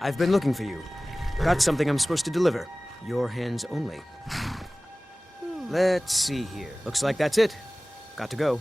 I've been looking for you. Got something I'm supposed to deliver. Your hands only. Let's see here. Looks like that's it. Got to go.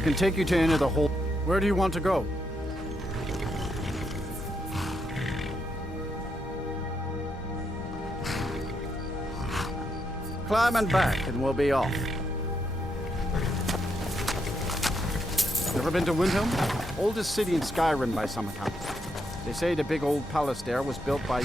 I can take you to any of the hole. Where do you want to go? Climb and back, and we'll be off. Ever been to Windhelm? Oldest city in Skyrim by some account. They say the big old palace there was built by...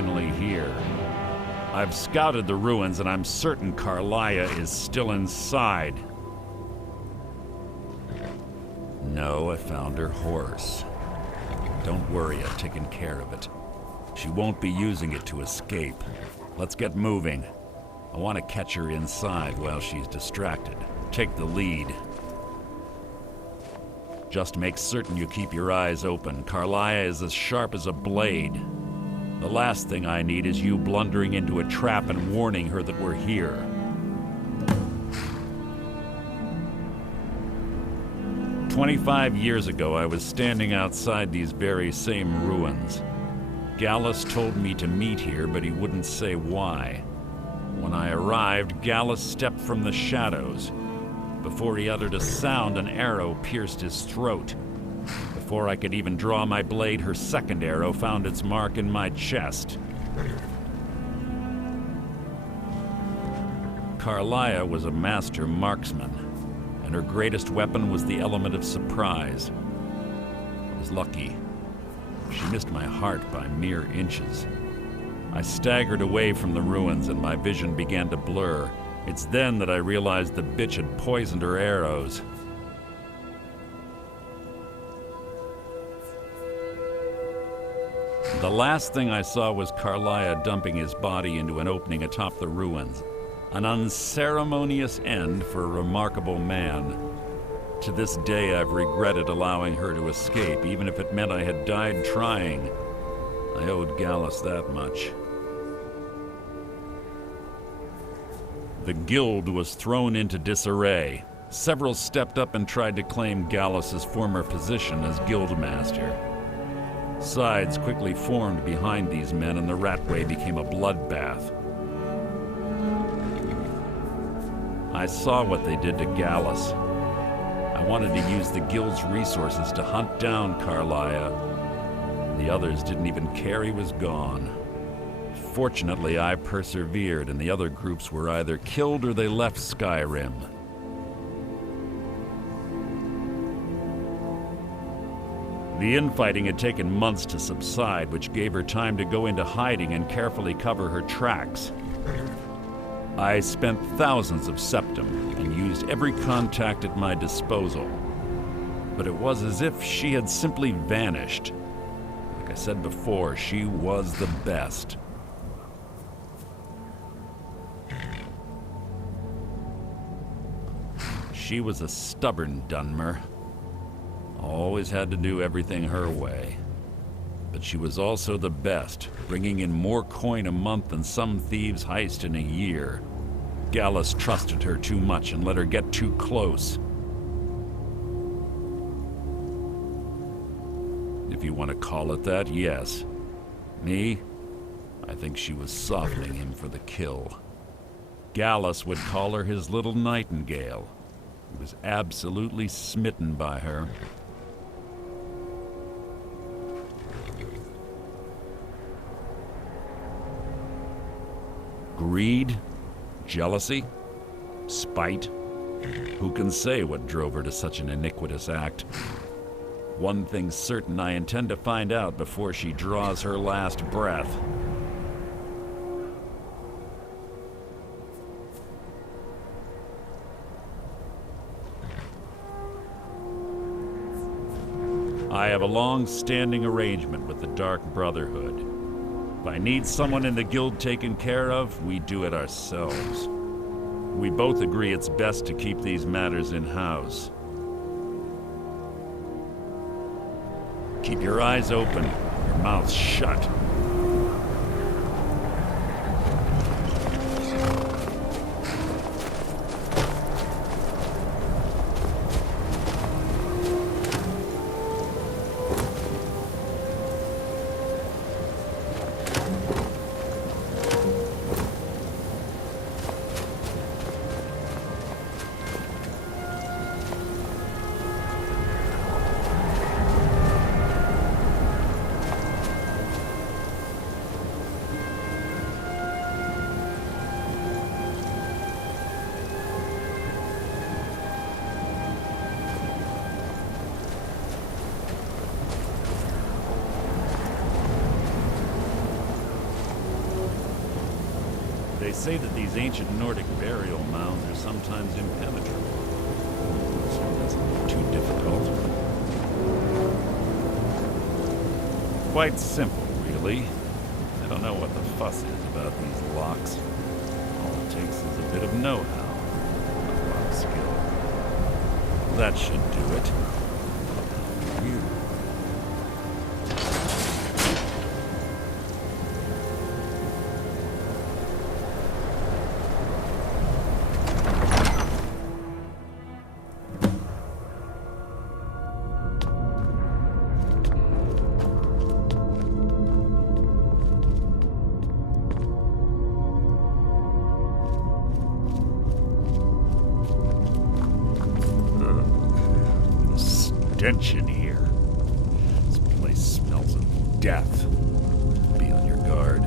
finally here. I've scouted the ruins and I'm certain Carlia is still inside. No, I found her horse. Don't worry, I've taken care of it. She won't be using it to escape. Let's get moving. I want to catch her inside while she's distracted. Take the lead. Just make certain you keep your eyes open. Carlia is as sharp as a blade. The last thing I need is you blundering into a trap and warning her that we're here. "25 years ago, I was standing outside these very same ruins. Gallus told me to meet here, but he wouldn't say why. When I arrived, Gallus stepped from the shadows. Before he uttered a sound, an arrow pierced his throat. Before I could even draw my blade, her second arrow found its mark in my chest. Carlia was a master marksman, and her greatest weapon was the element of surprise. I was lucky. She missed my heart by mere inches. I staggered away from the ruins and my vision began to blur. It's then that I realized the bitch had poisoned her arrows. The last thing I saw was Carlia dumping his body into an opening atop the ruins. An unceremonious end for a remarkable man. To this day, I've regretted allowing her to escape, even if it meant I had died trying. I owed Gallus that much. The guild was thrown into disarray. Several stepped up and tried to claim Gallus's former position as guildmaster. Sides quickly formed behind these men, and the Ratway became a bloodbath. I saw what they did to Gallus. I wanted to use the guild's resources to hunt down Carlia. The others didn't even care he was gone. Fortunately, I persevered, and the other groups were either killed or they left SKYRIM. The infighting had taken months to subside, which gave her time to go into hiding and carefully cover her tracks. I spent thousands of Sanctum and used every contact at my disposal. But it was as if she had simply vanished. Like I said before, she was the best. She was a stubborn Dunmer. Always had to do everything her way. But she was also the best, bringing in more coin a month than some thieves heist in a year. Gallus trusted her too much and let her get too close. If you want to call it that, yes. Me? I think she was softening him for the kill. Gallus would call her his little nightingale. He was absolutely smitten by her. Greed? Jealousy? Spite? Who can say what drove her to such an iniquitous act? One thing's certain, I intend to find out before she draws her last breath. I have a long-standing arrangement with the Dark Brotherhood. If I need someone in the guild taken care of, we do it ourselves. We both agree it's best to keep these matters in-house. Keep your eyes open, your mouth shut. They say that these ancient Nordic burial mounds are sometimes impenetrable. So it doesn't look too difficult. Quite simple, really. I don't know what the fuss is about these locks. All it takes is a bit of know-how. A lot of skill. That should do it. You. Stench in here. This place smells of death. Be on your guard.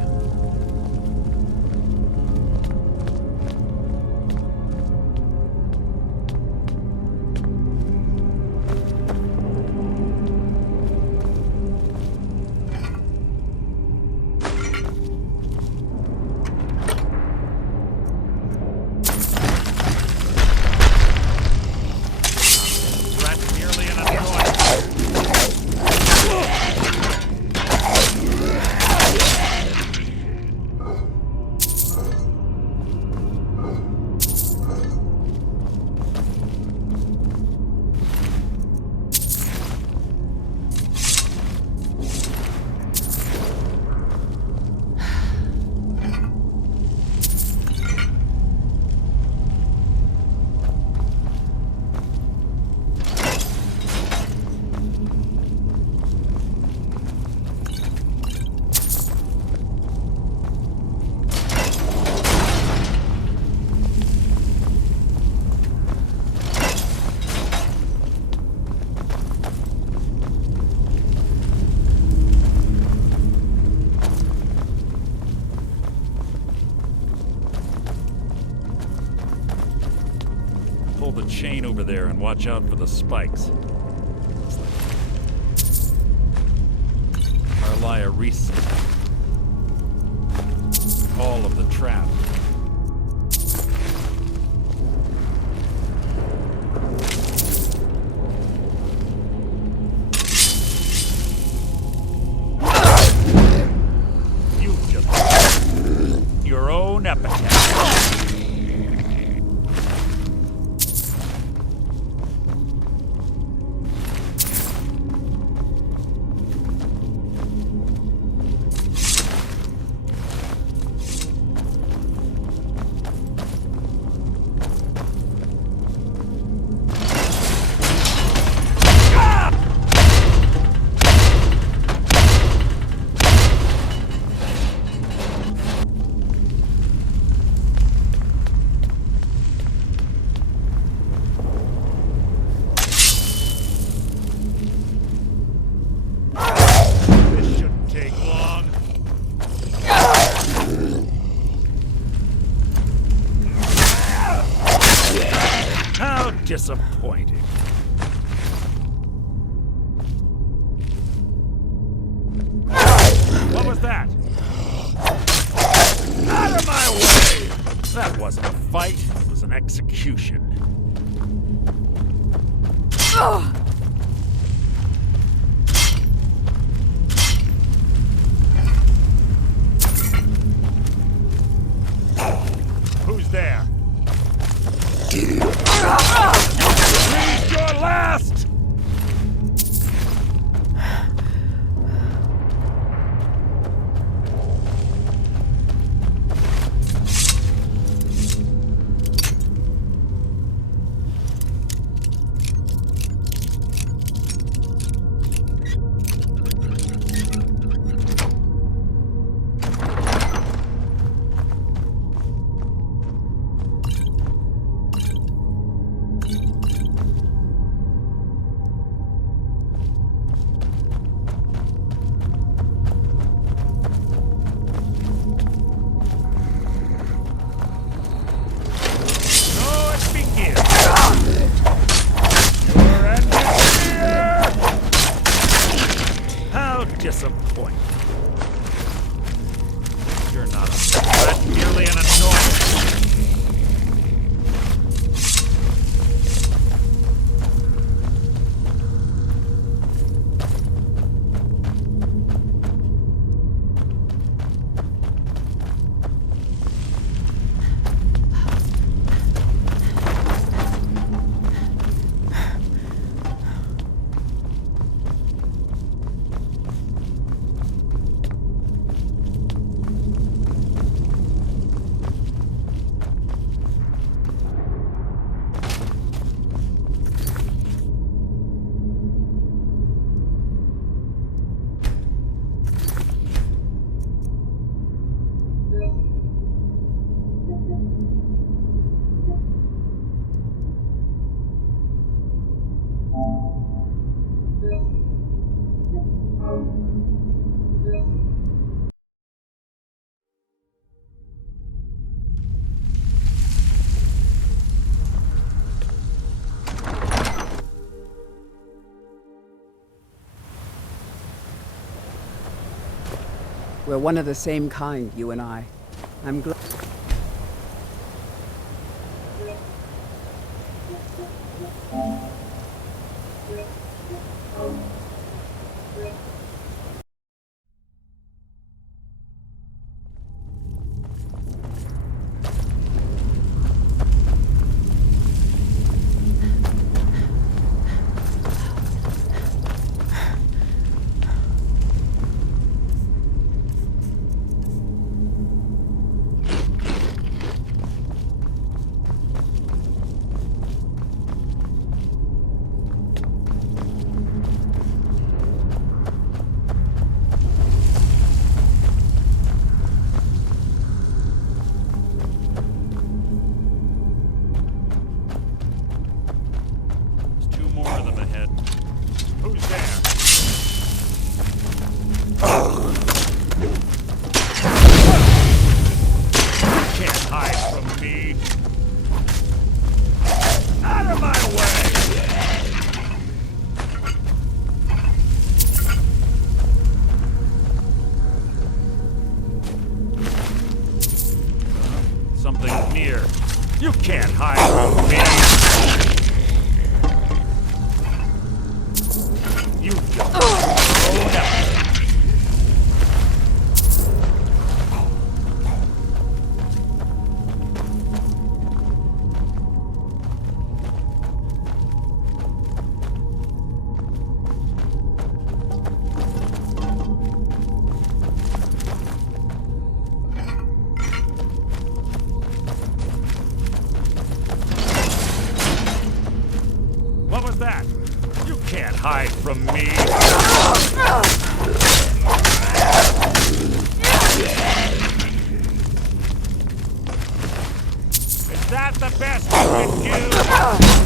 Pull the chain over there and watch out for the spikes. Arlia reset all of the trap. You just your own epitaph. Disappointing. What was that? Out of my way! That wasn't a fight, it was an execution. Who's there? Breathe your last! We're one of the same kind, you and I. I'm glad. Something near. You can't hide from me. You just grown up. What was that? You can't hide from me. Is that the best you can do?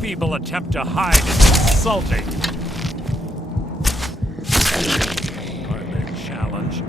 feeble attempt to hide is insulting. Hardly a challenge.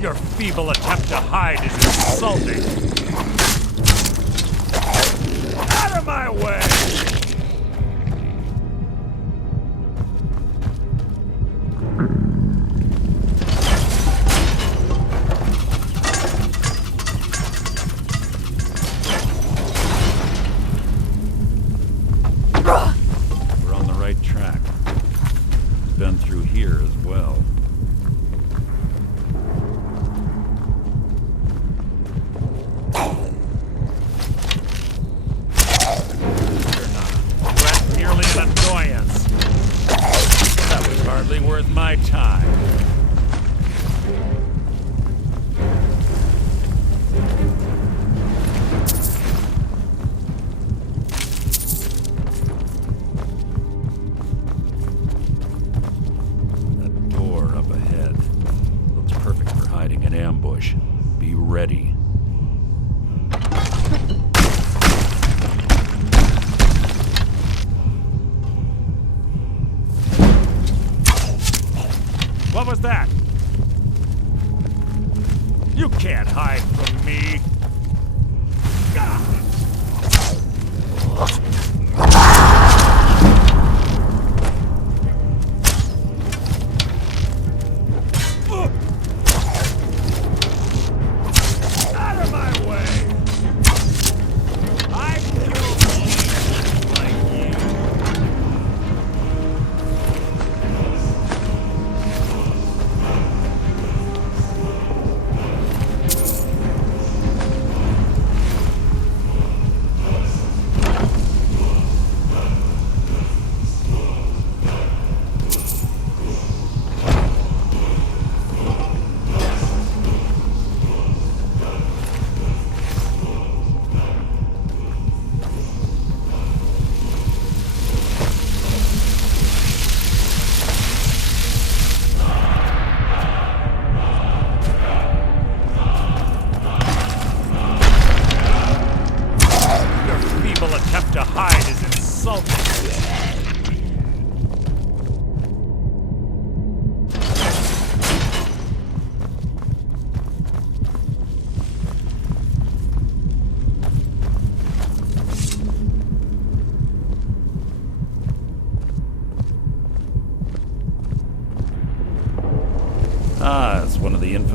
Your feeble attempt to hide is insulting. Out of my way! We're on the right track. Been through here as well. Worth my time. That door up ahead looks perfect for hiding an ambush. Be ready. What was that? You can't hide from me. Out of my way! I kill people like you.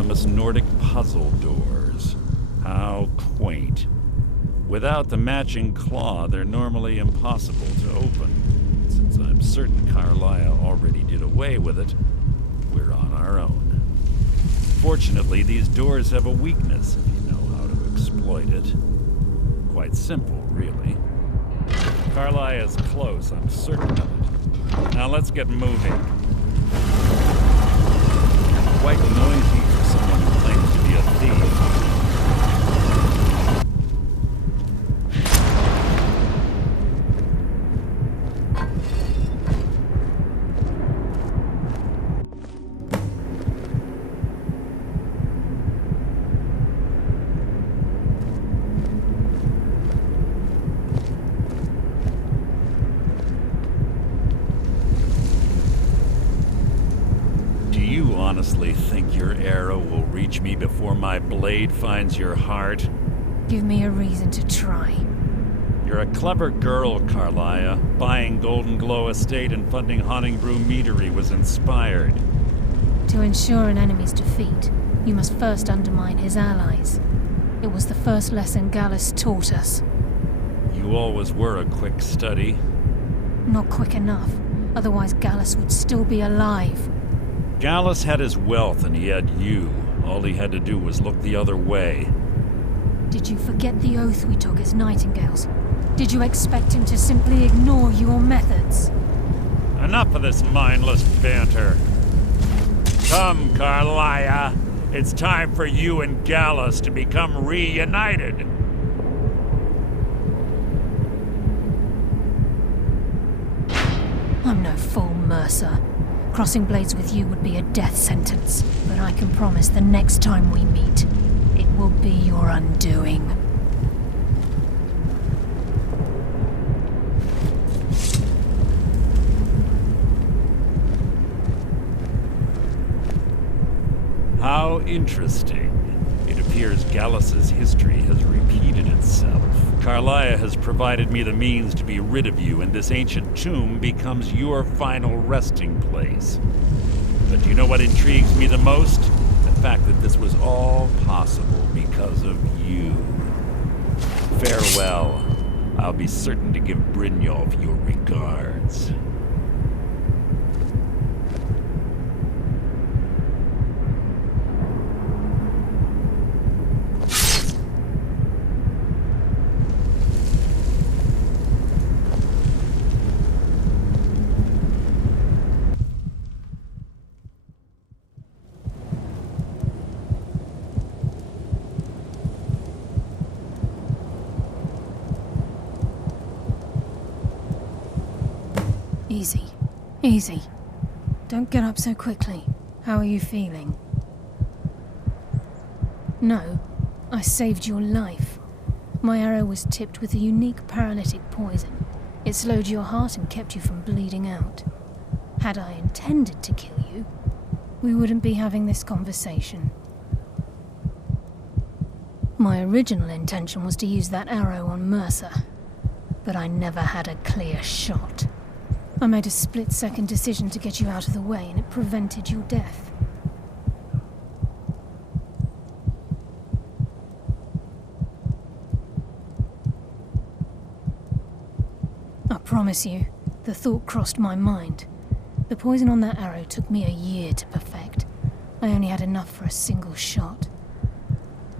famous Nordic puzzle doors. How quaint. Without the matching claw, they're normally impossible to open. Since I'm certain Carlisle already did away with it, we're on our own. Fortunately, these doors have a weakness if you know how to exploit it. Quite simple, really. Carlisle is close, I'm certain of it. Now let's get moving. Quite noisy for someone who claims to be a thief. Honestly think your arrow will reach me before my blade finds your heart? Give me a reason to try. You're a clever girl, Carlisle. Buying Golden Glow Estate and funding Honningbrew Meadery was inspired. To ensure an enemy's defeat, you must first undermine his allies. It was the first lesson Gallus taught us. You always were a quick study. Not quick enough, otherwise Gallus would still be alive. Gallus had his wealth and he had you. All he had to do was look the other way. Did you forget the oath we took as Nightingales? Did you expect him to simply ignore your methods? Enough of this mindless banter. Come, Carlisle. It's time for you and Gallus to become reunited. I'm no fool, Mercer. Crossing blades with you would be a death sentence, but I can promise the next time we meet, it will be your undoing. How interesting. It appears Gallus's history has repeated itself. Carlisle has provided me the means to be rid of you, and this ancient tomb becomes your final resting place. But do you know what intrigues me the most? The fact that this was all possible because of you. Farewell. I'll be certain to give Brynjolf your regards. Easy. Easy. Don't get up so quickly. How are you feeling? No, I saved your life. My arrow was tipped with a unique paralytic poison. It slowed your heart and kept you from bleeding out. Had I intended to kill you, we wouldn't be having this conversation. My original intention was to use that arrow on Mercer, but I never had a clear shot. I made a split-second decision to get you out of the way, and it prevented your death. I promise you, the thought crossed my mind. The poison on that arrow took me a year to perfect. I only had enough for a single shot.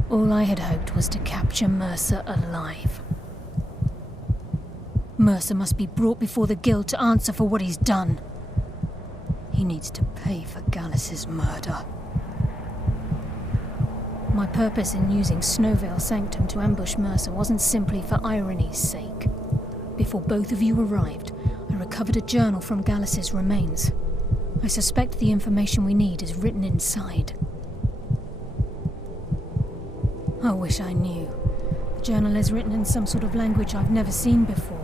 All I had hoped was to capture Mercer alive. Mercer must be brought before the Guild to answer for what he's done. He needs to pay for Gallus's murder. My purpose in using Snowvale Sanctum to ambush Mercer wasn't simply for irony's sake. Before both of you arrived, I recovered a journal from Gallus's remains. I suspect the information we need is written inside. I wish I knew. The journal is written in some sort of language I've never seen before.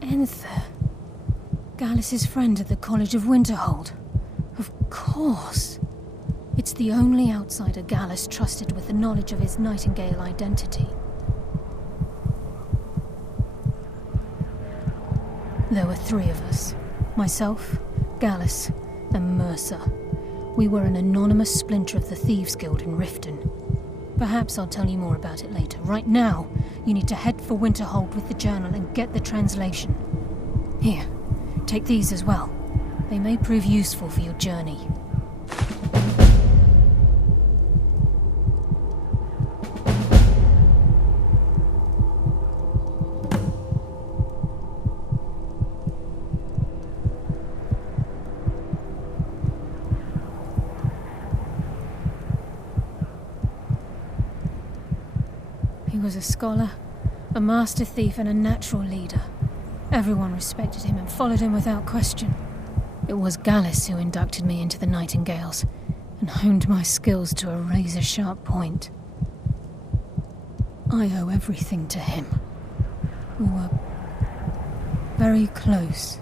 Enther. Gallus's friend at the College of Winterhold. Of course. It's the only outsider Gallus trusted with the knowledge of his Nightingale identity. There were 3 of us. Myself, Gallus and Mercer. We were an anonymous splinter of the Thieves Guild in Riften. Perhaps I'll tell you more about it later. Right now, you need to head for Winterhold with the journal and get the translation. Here, take these as well. They may prove useful for your journey. He was a scholar, a master thief, and a natural leader. Everyone respected him and followed him without question. It was Gallus who inducted me into the Nightingales and honed my skills to a razor-sharp point. I owe everything to him. We were very close.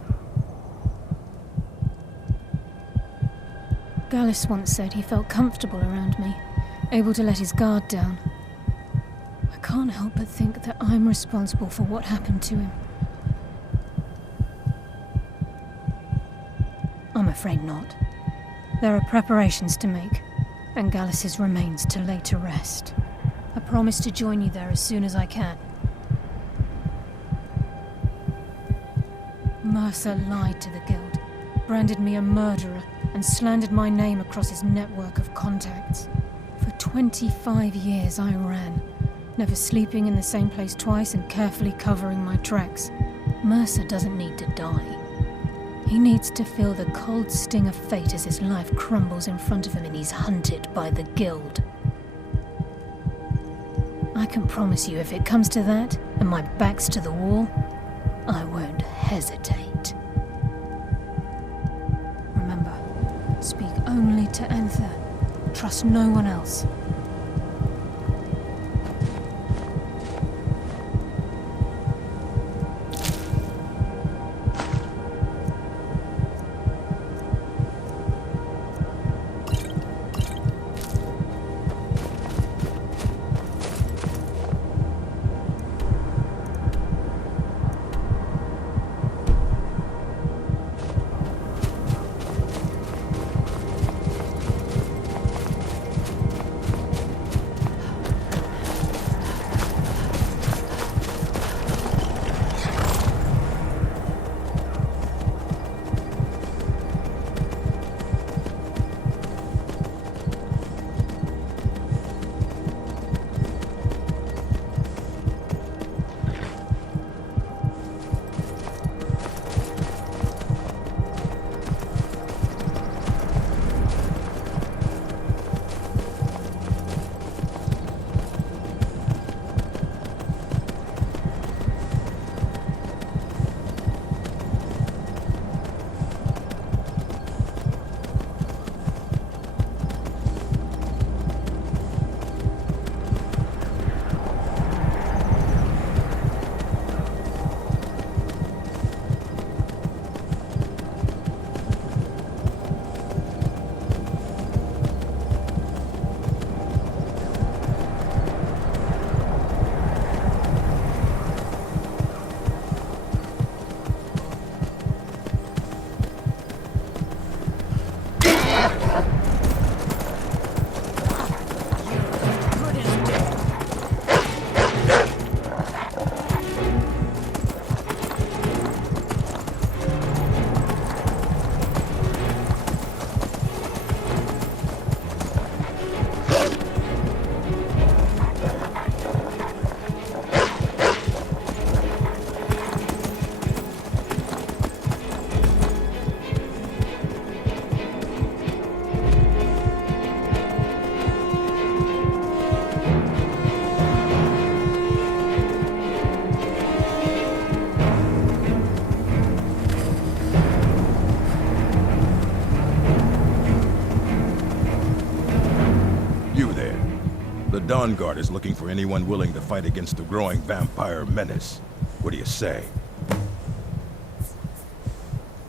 Gallus once said he felt comfortable around me, able to let his guard down. I can't help but think that I'm responsible for what happened to him. I'm afraid not. There are preparations to make, and Gallus's remains to lay to rest. I promise to join you there as soon as I can. Mercer lied to the Guild, branded me a murderer, and slandered my name across his network of contacts. For 25 years I ran, never sleeping in the same place twice and carefully covering my tracks. Mercer doesn't need to die. He needs to feel the cold sting of fate as his life crumbles in front of him and he's hunted by the Guild. I can promise you, if it comes to that, and my back's to the wall, I won't hesitate. Remember, speak only to Anther. Trust no one else. Dawn Guard is looking for anyone willing to fight against the growing vampire menace. What do you say?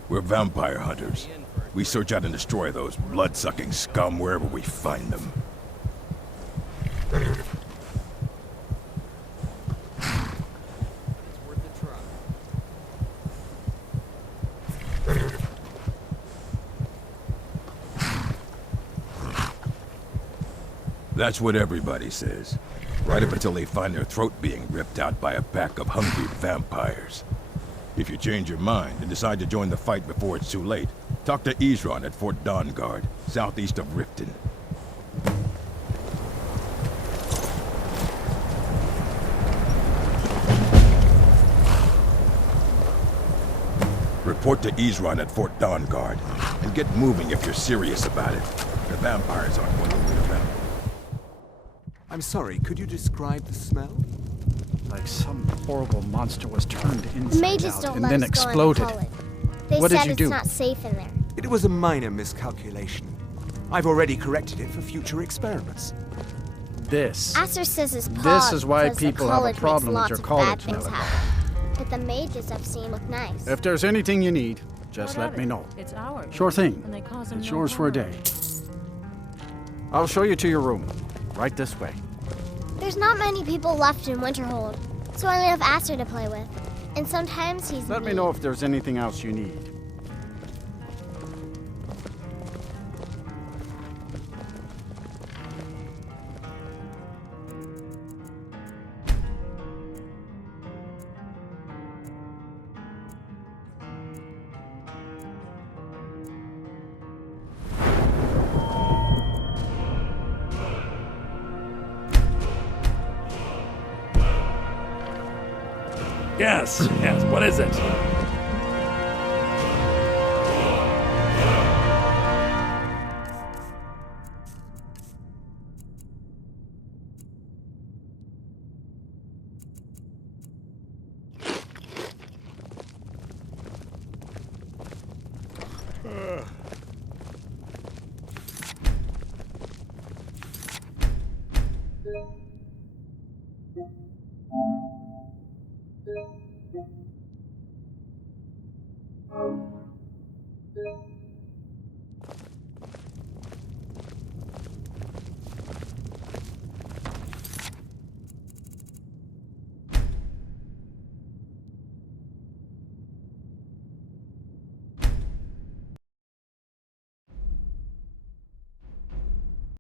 We're vampire hunters. We search out and destroy those blood-sucking scum wherever we find them. That's what everybody says. Right up until they find their throat being ripped out by a pack of hungry vampires. If you change your mind and decide to join the fight before it's too late, talk to Isran at Fort Dawnguard, southeast of Riften. Report to Isran at Fort Dawnguard, and get moving if you're serious about it. The vampires aren't going to wait around. I'm sorry, could you describe the smell? Like some horrible monster was turned The inside mages out don't and let then us exploded. go in the College. They What did said you it's do? not safe in there. It was a minor miscalculation. I've already corrected it for future experiments. This. Aster says his This paw is why because the people have a college problem makes with your lots of college bad things now. happen. But the mages I've seen look nice. If there's anything you need, just let me know. It's ours. Sure thing. And they cause him It's no yours for a harm. day. I'll show you to your room. Right this way. There's not many people left in Winterhold, so I only have Aster to play with. And sometimes he's Let me mean. know if there's anything else you need. Yes, yes, what is it?